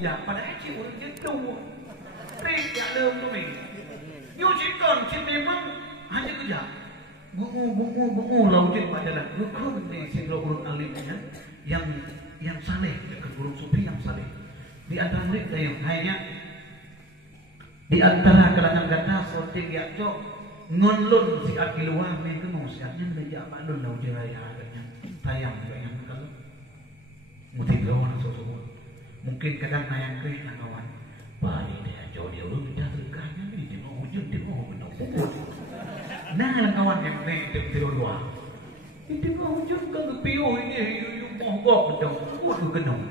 dạ pada cik orang jetu ya lem tu ni you cik kon cik memang hanya kerja bungu lau cik pada lah hukum ni si orang alimnya yang saleh ke guru sufi yang saleh di antara mereka yang hanya di antara kalangan kata soting ya cok ngonlun si akiluah ni tu mau siapnya belajar malun lau jaya agaknya tayang banyak kalau mesti lawan sesuatu mungkin kadang nayang ke kawan bali dia jauh dia lu dah terkahnya ni dia mau hujung dia mau menau nah kawan yang ni dia luar itu mau hujung ke pio ini mau gok betul waduh kenong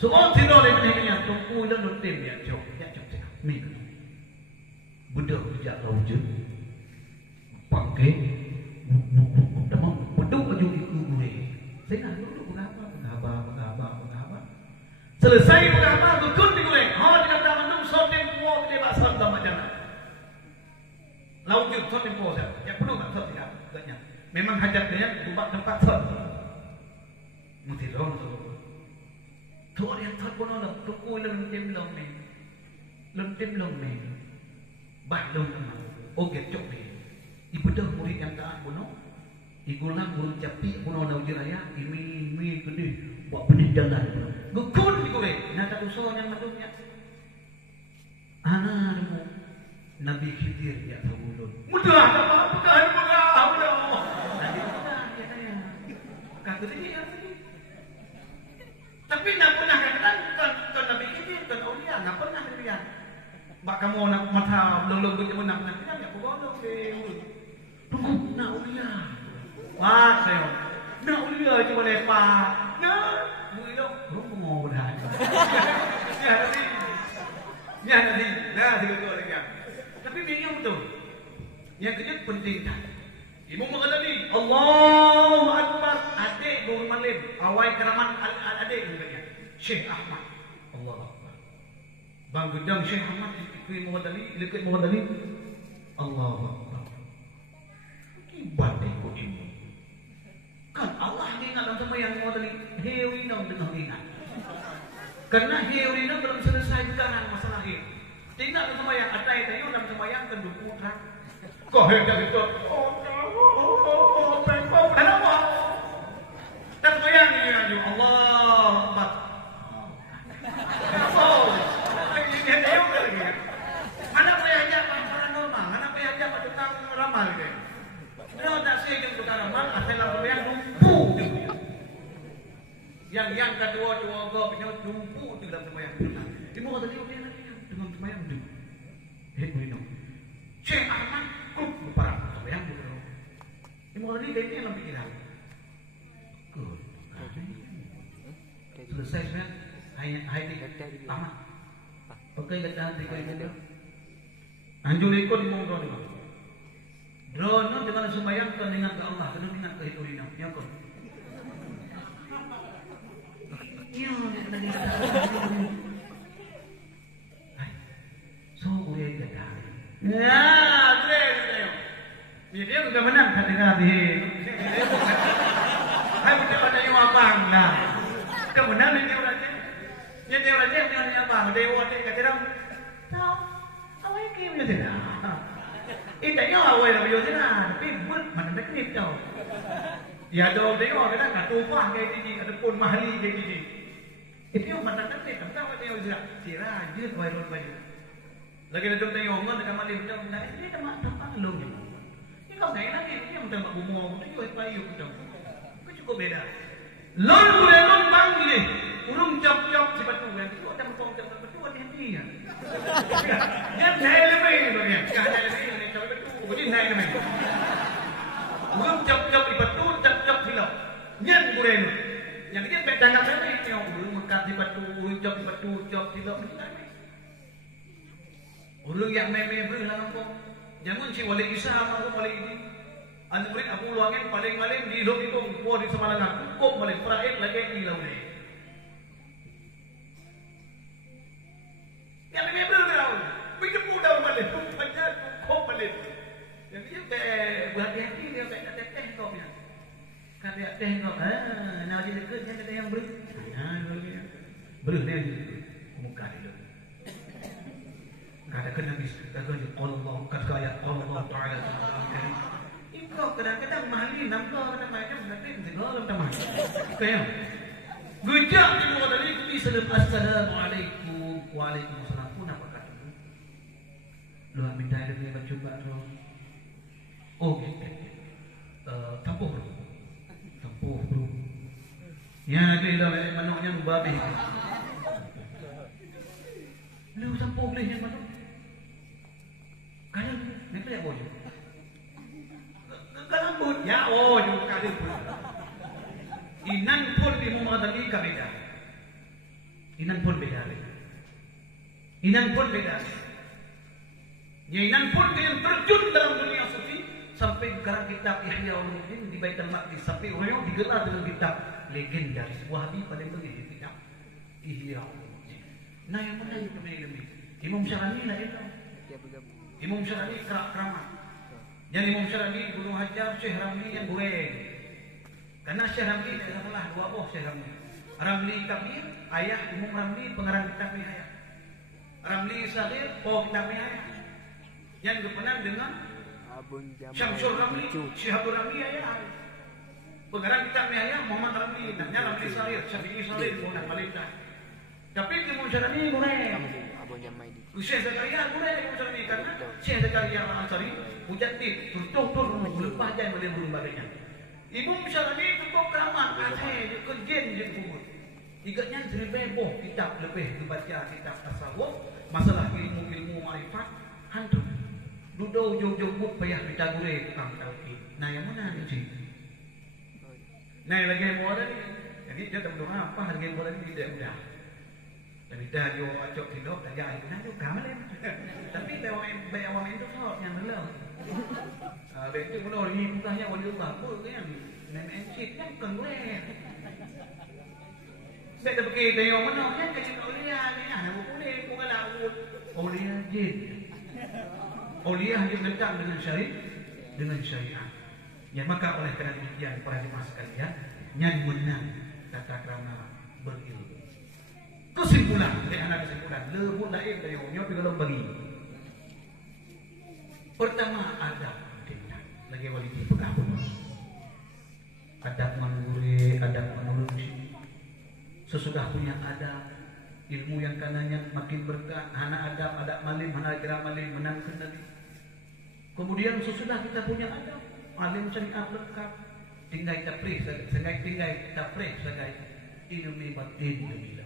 semua tidur ni yang tunggu dan tim ya cok ni betul sejak hujung pakai demam betul baju ikut gue saya nak duduk mengapa selesai mengapa dukun di gue dia kata menung sotem puak dia basah dalam jalan laut jut sotem puak ya penuh tak sot tidak banyak memang hajat dia buat tempat sot mesti dong tu orang sot pun orang tukui lentim long ni bah dong oke cok ni ibu dah murid yang taat kuno igulang murid capi kuno dah uji raya imi gede buat pendidikan gukun di gue nata usul yang madunya anak Nabi Khidir ya Rasulullah mudah apa bukan Nabi ya kata dia tapi nak pernah katakan kan Nabi Khidir kan aulia nak pernah dia bak kamu nak mata belum kita nak ya pokok tunggu nak ulia wah saya nak ulia cuma lepak nah ulia belum mau dah ya nanti dah tiga lagi tapi beliau tu yang kedua penting tak ibu mengatakan ni Allahu Akbar adik Nur Malim awal keramat adik katanya Syekh Ahmad Allahu Akbar bang gedang Syekh Ahmad ikut Muhammad Ali Allahu Akbar kibat ikut ini kan Allah ingat dalam sembahyang Muhammad Ali hewi dong dengan ingat karena hewi dong belum selesai sekarang masalah ini tinggal dalam sembahyang atai tayo dalam sembahyang kenduku kan kok hendak itu pengkau dan apa dan sembahyang ini Allah Akbar ini tayo lagi mana boleh aja paranormal mana boleh aja tukang ramal gitu kalau tak sih yang tukang ramal asal langsung yang lumpuh yang kedua go punya lumpuh di dalam sembahyang di mau tadi dengan sembahyang tu ini Syekh Ahmad kok parah sembahyang tu di mau tadi dia dalam pikiran selesai sebenarnya hanya tamat oke kita dikali dia anjur ikut di mau drone drone dengan sembahyang dengan ke Allah dengan ingat ke itu ini ya kok ya so boleh kata ya boleh dia sudah menang ketika di hai kita pada yang abang lah kemenangan dia orang dia abang dewa dia kata orang tahu awak kim dia tidak ini awak yang dia tidak tapi buat mana nak nip tahu ya do dewa kata nggak tumpah kayak gini ada pun mahli kayak gini itu yang mana nak nip tahu dia tidak sirah jut viral baju lagi ada tengok orang dekat malam betul benar ini tempat lu ni ini kau saya lagi ini yang tempat bumong itu juga payu betul itu cukup beda lon boleh lon bang ni urung cap si batu kan itu ada bukong cap batu ada hati ya yang saya lebih bagian yang saya lebih ni cap batu jadi saya lebih urung cap di batu cap silau yang boleh yang dia petang apa ni yang urung makan di batu urung cap di batu cap silau ulung yang meme lang ko jangan si wali isa ako wali ini ang murid ako luangin paling di ilog itong po di sa Malangan kuk paling praet lagi ilaw na yang meme daw pwede po daw malit pagkanya kuk malit yang dia berhati-hati dia teh ko niya kaya teh ko na jadi dekat yang ada yang beri beri ni muka Kadang-kadang Nabi kata Allah kata Allah Taala. Ikut kadang-kadang mahli nampak kata macam nanti segala teman. Kaya. Gejak semua tadi kita salam assalamualaikum waalaikumsalam pun apa kata. Lu minta ada dia cuba tu. Oh gitu. Tampuh bro. Tampuh bro. Ya dia dah manuknya babi. Lu tampuh boleh yang manuk. Kalau ni tu yang boleh. Kalau pun ya juga kali pun. Inan pun di Muhammad ka beda. Inan pun beda. Inan pun beda. Ya inan pun yang terjun dalam dunia sufi sampai sekarang kitab Ihya Ulumuddin di Baitul Maqdis sampai orang digelar dengan kitab legendaris Wahabi pada bagi kitab Ihya Ulumuddin. Nah yang mana itu lebih Imam Syarani lah itu. Imam Syarani keramat. Yang Imam Syarani bunuh hajar Syekh Ramli yang goreng. Karena Syekh Ramli tidak salah dua buah Syekh Ramli. Ramli Kabir, ayah Imam Ramli pengarang kitab Nihayah. Ramli Saghir, kitab Nihayah. Yang berkenaan dengan Syamsul Ramli, Syihabul Ramli ayah. Pengarang kitab Nihayah Muhammad Ramli, namanya Ramli Saghir, Syafi'i Saghir, Muhammad Malidah. Tapi Imam Syarani goreng. Syekh Zakaria boleh Imam Syarani karena Syekh Zakaria Al-Ansari mujaddid tur lepas jam boleh belum baliknya. Imam Syarani cukup keramat asyik kerjen je kubur. Igaknya seribu kitab lebih dibaca kitab tasawuf, masalah ilmu ma'rifat hantu. Duduk jauh-jauh payah ditagure tukang tauhid. Nah yang mana ni sih? Nah lagi modal ni. Jadi dia tak berdoa apa harga modal ni tidak mudah. Tapi dah jo acok hidup dah jai nah jo kamalem. Tapi bawa itu sok yang belum. Betul benar ni bukannya wali Allah pun kan. Nenek cip kan kengwe. Saya dah pergi tengok mana kan kecil Aulia ni nak boleh kau kalau Aulia jin. Aulia yang tentang dengan syariat. Ya maka oleh kerana demikian para jemaah sekalian, yang menang tata krama berilmu. Kesimpulan, lebut lain dari orang kalau bagi. Pertama adab tindak. Lagi wali ini pegang pun. Adab mengguri, adab menolong. Sesudah punya adab, ilmu yang kanannya makin berkah. Hana adab malim, hana kira malim menang kendali. Kemudian sesudah kita punya adab, alim syariat lengkap. Tinggal taprih, tinggal taprih sebagai ilmu batin demi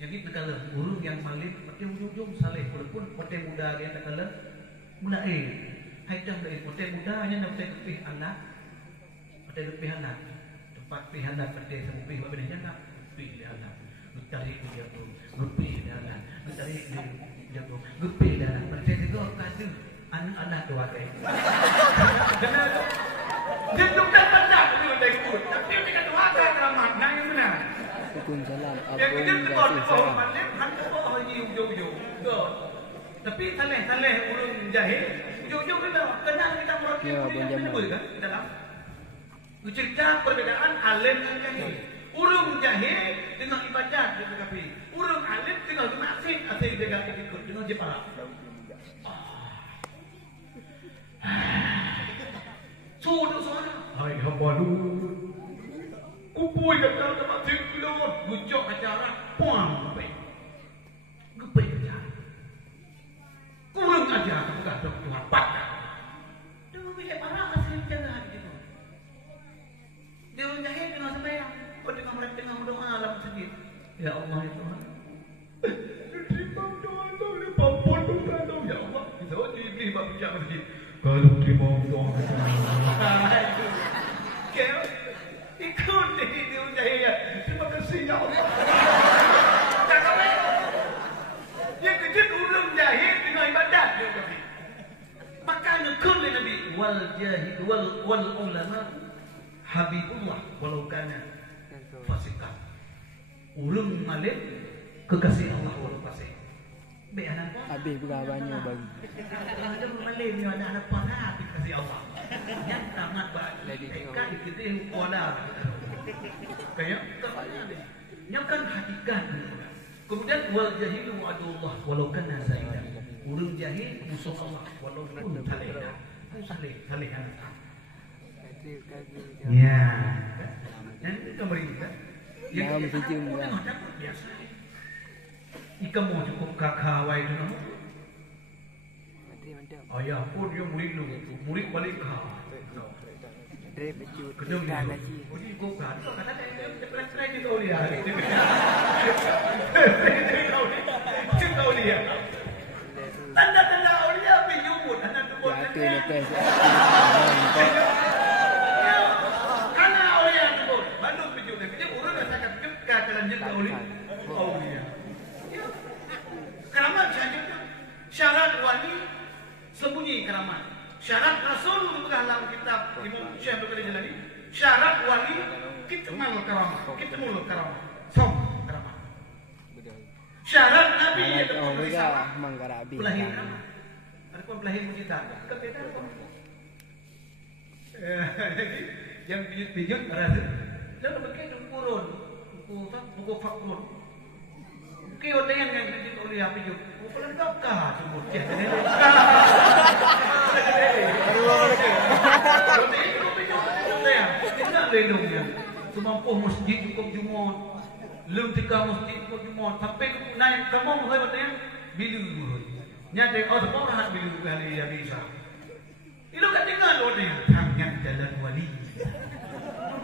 yang kita kala urung yang malim pati ujung saleh pun pati muda dia tak kala mulai hai dah mulai pati muda hanya nak lebih anak pati lebih anak tempat lebih anak pati lebih apa ni jangan lebih anak tarik dia tu lebih anak tarik dia tu lebih anak pati juga kata anak dua kali kenapa dia tu tak pandang dia tak ikut tapi dia kata ada keramat nang yang benar. Waalaikumsalam. Yang kita tebal malam, hantu haji ujung-ujung. Tapi taleh ulun jahil, ujung-ujung kenal kita meroti kan dalam. Cerita perbedaan alim dan jahil. Ulun jahil dengan ibadat di kafi. Ulun alim dengan maksud asal dia ikut dengan jepara. Sudah. Hai hamba lu. Kupui kata tempat tidur, gucok acara, puang gepai. Gepai acara. Kurang ajar bukan Tuhan patah. Dulu bila marah asli jangan gitu. Dia orang jahil dengan sembahyang, kau dengan mereka dengan berdoa dalam masjid. Ya Allah ya Tuhan. Terima doa tu, pampun doa tu ya Allah. Kita dibeli bab yang masjid. Kalau terima doa kita. Kau ikut dia orang jahil. Terima kasih ya Allah. Jangan dia kejut ulum jahil dengan ibadat dia kata. Maka nekul Nabi wal jahil wal ulama habibullah walau kana fasiqan. Ulum malim kekasih Allah walau fasik. Be anak apa? Habis berabanya bagi. Ada malim ni anak apa habis kasih Allah. Yang tamat bagi. Kan kita wala. Kayak tak ni. Yang kan hakikat. Kemudian wal jahilu adullah walau kana zaidan. Urang jahil musuh Allah walau pun saleh. Saleh anak. Ya. Dan itu mereka. Yang kita biasa. Ika mau cukup kakawai itu nama. Ayah pun dia murid balik kah. Kedua ni. Jadi kau kan, kata dia try dia tahu dia. Kita tahu dia. Tanda-tanda aulia penyebut anak tu buat. Karena aulia tu buat. Bandung penyebut. Dia orang dah sangat dekat dalam jengka aulia. Keramat saja. Syarat wali sembunyi keramat. Syarat Rasul berpegang dalam kitab Imam Syekh Abdul Jalali. Syarat wali kitmal keramat. Kitmul keramat. Som keramat. Syarat Nabi itu bersama pelahir keramat. Adapun pelahir mujizat kebeda apa? Yang pijut rasa. Lalu begitu kurun. Buku fakrun. Kau dengan yang pijut oleh pijut. Bukan dokter semua. Tidak lelungnya. Semampu masjid cukup Jumaat. Lem tiga masjid cukup Jumaat. Sampai naik kamu mulai bertanya bilu. Nyata semua orang bilu kali yang bisa. Itu kan tinggal orangnya. Tangan jalan wali.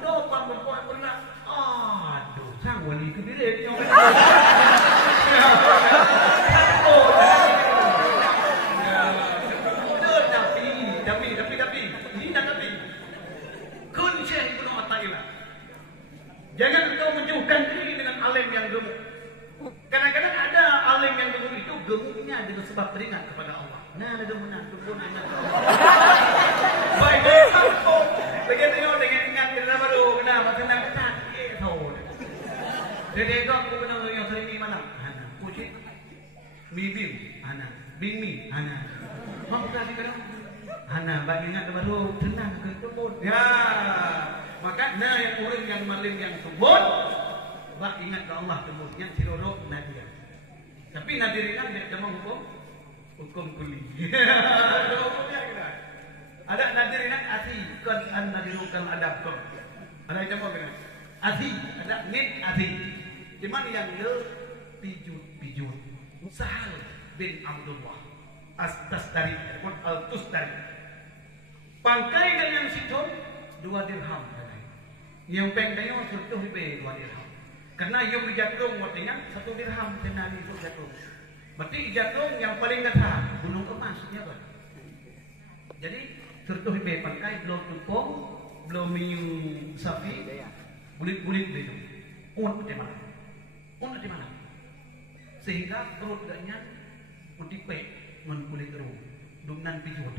Dopan berbuat pernah. Aduh, sang wali itu bilik. Jangan engkau menjauhkan diri dengan alim yang gemuk. Kadang-kadang ada alim yang gemuk itu gemuknya dengan sebab teringat kepada Allah. Nah, ada gemukan turun dengan Allah. Baik, lagi tengok dengan ingat kita baru kena senang ketat. Tahu. Jadi aku kenal yang sering ni mana? Ana, kucing. Bibim, ana. Bimi, ana. Mau kasih kadang. Ana, bagi ingat baru tenang ke turun. Ya. Maka nah yang orang yang malim yang sebut bak ingat ke Allah kemudian siroro nadia. Tapi nadirinan dia cuma hukum kuli. Ada nadirinan asi kan an nadirukan adab kau. Ada cuma kan asi ada nit asi. Cuman yang le pijut. Sahal bin Abdullah As-Tastari pun Al-Tustari. Pangkai dengan situ 2 dirham. Yang pengkayong suruh ibe 2 dirham. Karena yung jatlong artinya 1 dirham tenali itu jatlong. Berarti jatlong yang paling dasar gunung emasnya kan. Jadi suruh ibe pakai belum tupong, belum minum sapi, bulit-bulit itu. Di mana? Sehingga perut gaknya putih ngan kulit erung, dumnan pijut.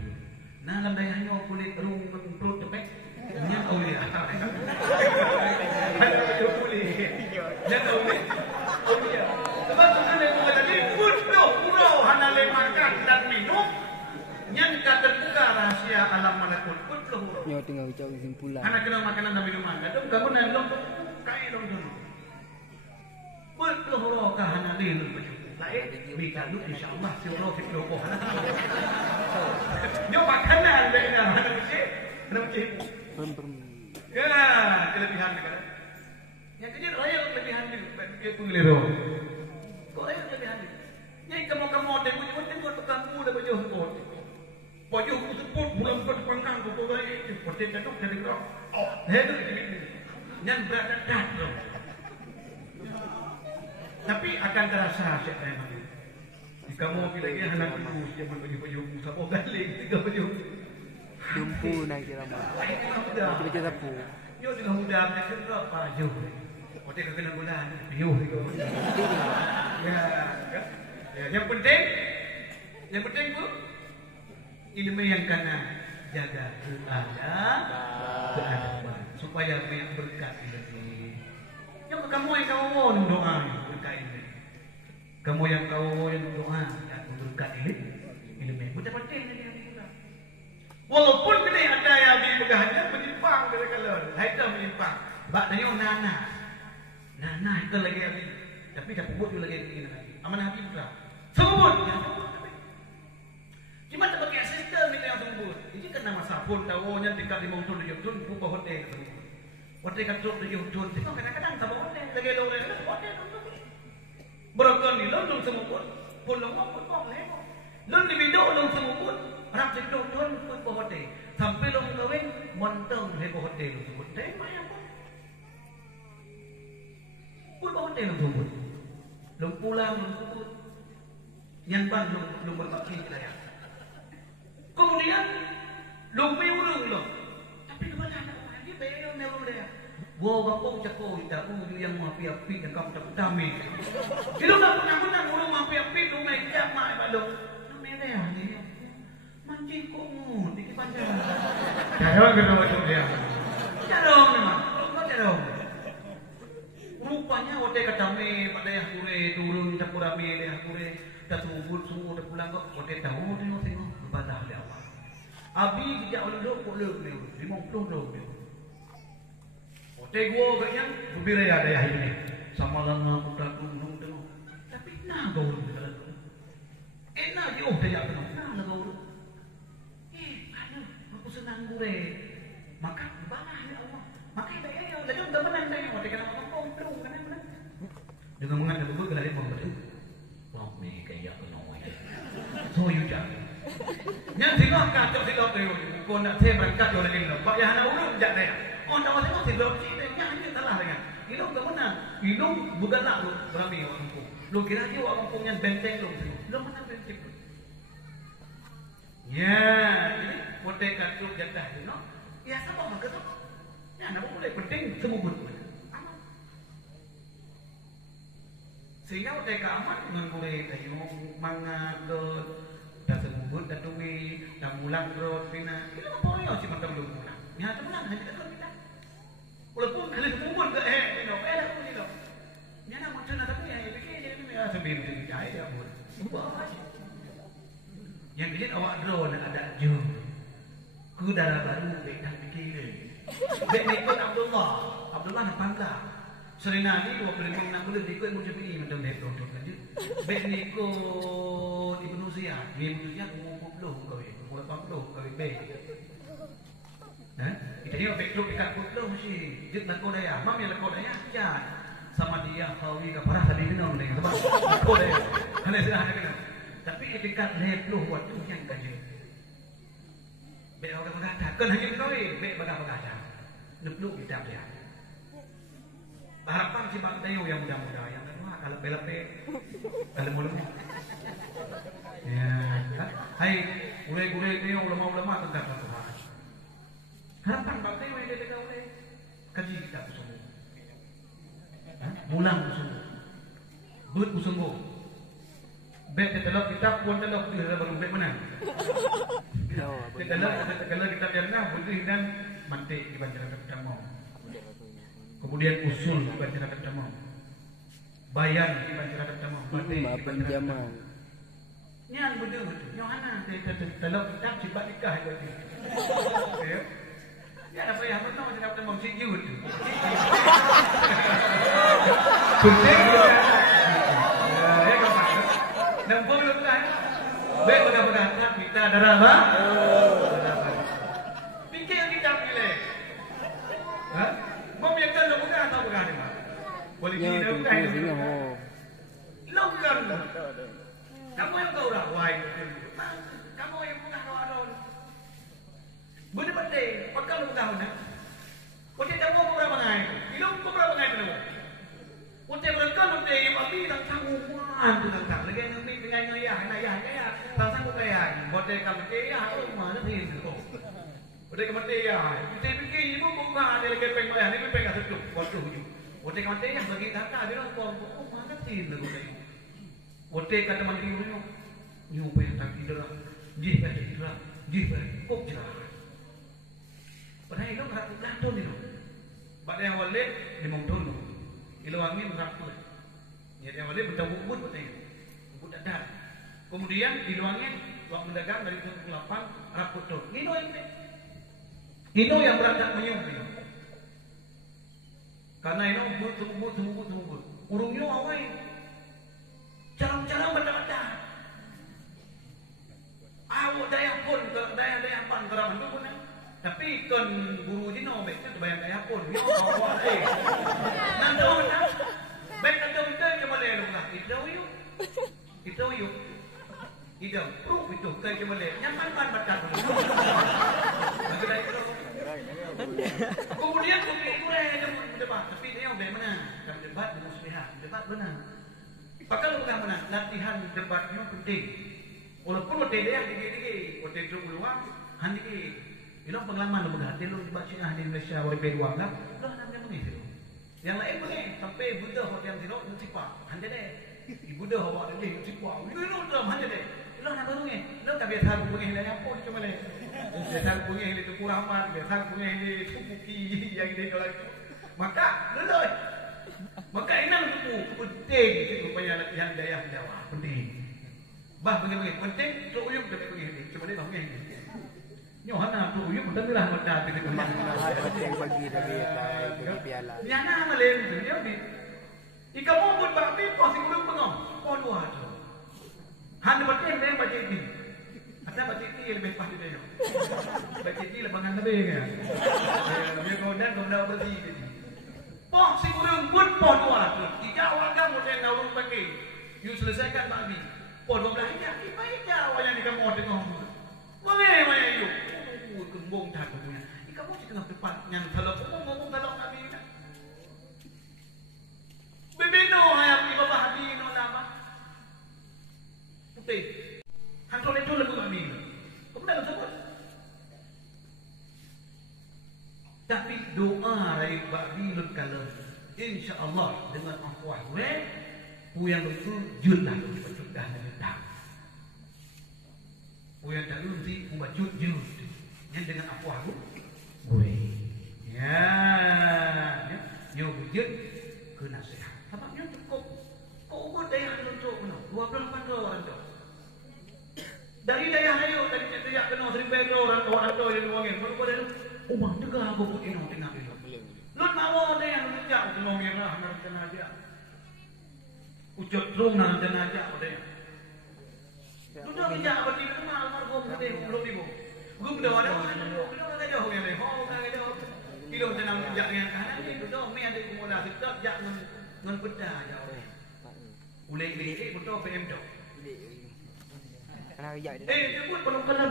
Nah lamdayanya kulit erung perut tepek. Yang awliya. Ada kulit. Yang awliya. Sebab tu ada kata tadi butuh purau hana le makan dan minum. Yang terbuka rahasia alam malakut butuh purau. Nyo tinggal ucap kesimpulan. Hana kena makanan dan minuman. Kadang kamu nak belum kai dong dulu. Butuh purau kah hana le lu. Lain bika lu insyaallah si purau si purau. Nyo makanan beda hana mesti. Ya, kelebihan negara. Yang kecil raya kelebihan dia pengeliro. Kok raya kelebihan dia? Yang kamu ada tengok kamu dah baju sport. Baju sport bulan pangkang tu kau itu seperti itu dari kau. Oh, itu yang berada dalam. Tapi akan terasa siapa yang ada. Jika mau pilih lagi anak itu jangan baju sapo balik 3 baju. Dumpu naik kira mah. Baca sapu. Yo dengan mudah nak kena baju. Otak kena guna biu itu. Ya, yang penting Bu, ilmu yang kena jaga keadaban supaya banyak berkat ini. Yang kamu yang kau mau doa berkat ini. Kamu yang kau yang doa berkat ini. Ilmu yang penting ini. Walaupun bila ada yang dipegahannya menyimpang dari kalau Haida menyimpang. Bak tanya Nana itu lagi yang Tapi dah pubut dia lagi begini lagi. Aman hati putra. Sembut. Ya, sembut. Cuma tak pakai sistem ni yang sembut. Ini kena masa pun tahunya tingkat 50 tahun buka hotel sembut. Hotel katruk 7 tahun. Tengok kadang-kadang sama hotel lagi lo lagi hotel tu. Berokon ni lo sembut. Pun lo pun leh. Lo di video lo sembut. Rak cekdok tahun pun buka hotel. Sampai lo kawin montong hebo hotel lo sembut. Tengok yang pun bawa hotel lo sembut. Lo pulang lo sembut. Yang ban lo berbakti kita ya. Kemudian lo meurung lo. Tapi lo mana nak dia bayar meurung dia. Gua bapok cakap kita yang mapi-api yang kamu tak utami. Dia nak menang orang mapi-api lo main jam mai balong. Lo merah ni. Mancing kok di panjang. Jarang kedua tu dia. Jarang memang. Lo jarang. Rupanya hotel katame pada yang kure turun capurame yang kure dah sungguh dah pulang kok hotel tahu tengok badah dia apa. Abi tidak oleh lo kok le ni 50 lo ni. Hotel gua kayaknya berbeza ada yang ini. Sama lama budak gunung tengok. Tapi nah gaul kalau tu. Enak dia tidak tengok. Nah gaul. Ada aku senang kure. Makan badah ya Allah. Makan dia ya lajum dah menang dia hotel kana dengan mengat aku kena lemah betul. Wah, ni kayak kenoi. So you jangan. Yang tengok kacau tengok tu. Kau nak saya berangkat jauh lagi lah. Pak yang nak urut jat dia. Oh, tak tengok tengok cik hanya salah dengan. Ilung ke mana? Ilung bukan nak lu berami orang kampung. Lu kira dia orang kampung yang benteng lu. Lu mana benteng tu? Ya, ini hotel kacau jatah tu, no? Ya, sama ke tu? Ya, nak boleh penting semua pun. Sehingga hotel keaman dengan boleh tayung mangat dot dah sembut dah tumi dah mulang dot pina itu apa ya si macam belum mulang ya teman hanya kita kita walaupun kali sembut ke pina dah pun itu ni nak macam nak tapi ya fikir je ni ya sebelum tu jahit dia pun yang kalian awak drone ada jum ku darah baru baik tak fikir baik ikut Abdullah nak pangkah Serena ni 26 bulan ikut Ibnu Syafi'i macam dia tu kan. Baik ni ikut Ibnu Syafi'i. Ibnu Syafi'i umur 40 kau ni. Umur 80 kau ni baik. Kita ni baik tu dekat 40 mesti. Jut lakon daya. Mam yang lakon daya. Ya. Sama dia kawi ke parah tadi kena dengan sebab lakon daya. Hanya sudah ada kena. Tapi dekat 50 waktu yang kerja. Baik orang berkata, kan hanya kau ni baik berkata. Nepuk kita dia. Harapan si Bang Teo yang muda-muda, yang kedua kalau belape, kalau mulu. Ya, hai, ulai-ulai Teo ulama-ulama tentang Tuhan. Harapan Bang Teo yang dia oleh kaji kita semua. Mulang semua, but semua. Bet telok kita pun telok dia baru bet mana? Telok kalau kita biarkan putih dan mantik di banjaran pertama. Kemudian usul di banjaran pertama, bayan di banjaran pertama, batik di banjaran pertama. Ni yang betul. Yang mana telok kita cepat nikah itu. Ya. Ya apa yang betul macam apa mau sijut. Penting ya. Ya kau tahu. Nampak belum kan? Baik benar-benar kita darah apa? Fikir yang kita pilih. Hah? Mau yang kan bukan atau bukan ni? Boleh kini dah bukan itu. Longkan. Kamu yang kau rawai. Kamu yang bukan rawai. Benar-benar. Pakal lu tahu nak? Hotel dah mau berapa ngai? Ilmu berapa ngai tu? Hotel berangkat hotel yang pasti tak sanggup tu tak sanggup. Lagi yang ni dengan ayah, tak sanggup ayah. Hotel kamu ayah, mana sih tu? Hotel kamu ayah. Kita fikir ni pun bukan ada lagi pengayah ni pengayah sejuk. Waktu hujan. Hotel kamu ayah bagi kakak dia orang kau mana sih tu? Hotel kata mandi dulu. Ni upaya tak tidur. Jih kok cerah. Padahal itu tak tahun itu. Pada yang awal ni tahun. Ilo angin berapa? Jadi awalnya bertemu ubud betul. Ubud ada. Kemudian ilo angin waktu mendagang dari 28 raput tu. Ino yang berangkat menyumbi. Karena ino ubud. Urungnya awal Cara-cara benda-benda. Awak daya pun, daya pan kerana itu pun. Tapi kan guru Jino baiknya terbayang daya pun. Dia awak eh. Nanti mana? Baik nanti kita cuma leh lupa. Itu yuk. Itu, proof itu kayak cuma leh. Yang pan baca dulu. Bagi daya itu. Kemudian kurang debat. Tapi dia yang mana? Dalam debat muslihat, debat benar. Pakal bukan mana? Latihan debatnya penting. Walaupun waktu dia digi, waktu ituuluang, handi ini pengalaman lu berhati lu baca di Malaysia oleh peruang lah, lu namanya mengitu. Yang lain mengi sampai Buddha waktu yang tidak mensipak, handi deh. Buddha waktu dia mensipak, lu dalam handi deh. Lu nak baru ni, lu tak biasa mengi lah yang pun cuma leh. Biasa mengi itu kurang mat, biasa mengi itu buki yang dia kalau maka lu maka ini itu penting supaya latihan daya Jawa penting. Bah begini penting tuyuk tapi begini cuma dia begini. Nyohana tuyuk betul lah muda tapi penting bagi piala. Yang nama lain tu dia di. Ika mau buat babi pasti belum pengam. Pon dua tu. Han betul dia baca ini. Ada baca ini lebih pasti dia. Baca ini lebangan lebih kan. Dia kemudian kemudian bersih jadi. Pon si kurang buat pon dua tu. Tiga awal kamu yang naurung pakai. You selesaikan babi. Pon dua belah ya. Baiknya awal yang dikamu tengok. Mana you? Kembung tak punya. Kamu sih tengah depan yang kalau ngomong kalau kami. Bebeno hayap di bawah hati no nama. Putih. Hantar itu lagu kami. Kamu dah sebut. Tapi doa rai babi kalau insya-Allah dengan akhwat yang itu julah kita sudah datang. Yang tak si buat jut yang dengan akhwat ya, yo bujut kena sehat. Tampaknya cukup. Kau buat daya untuk mana? 28 orang tu. Dari daya hayo tadi dia kena 1000 orang tu yang luangin. Baru pada umang juga aku buat ini tengah itu. Lut mau dia yang kerja kena merah nak kena dia. Ucut rung nak kena dia dia. Sudah kerja berarti kenal margo dia belum ibu. Gua dah ada orang ada jauh yang leh. Oh kan jauh. Kilo jangan jak yang kanan ni betul ni ada kumula tetap jak ngan peda jauh. Ulai betul PM tu. Kenapa jak dia? Dia pun penuh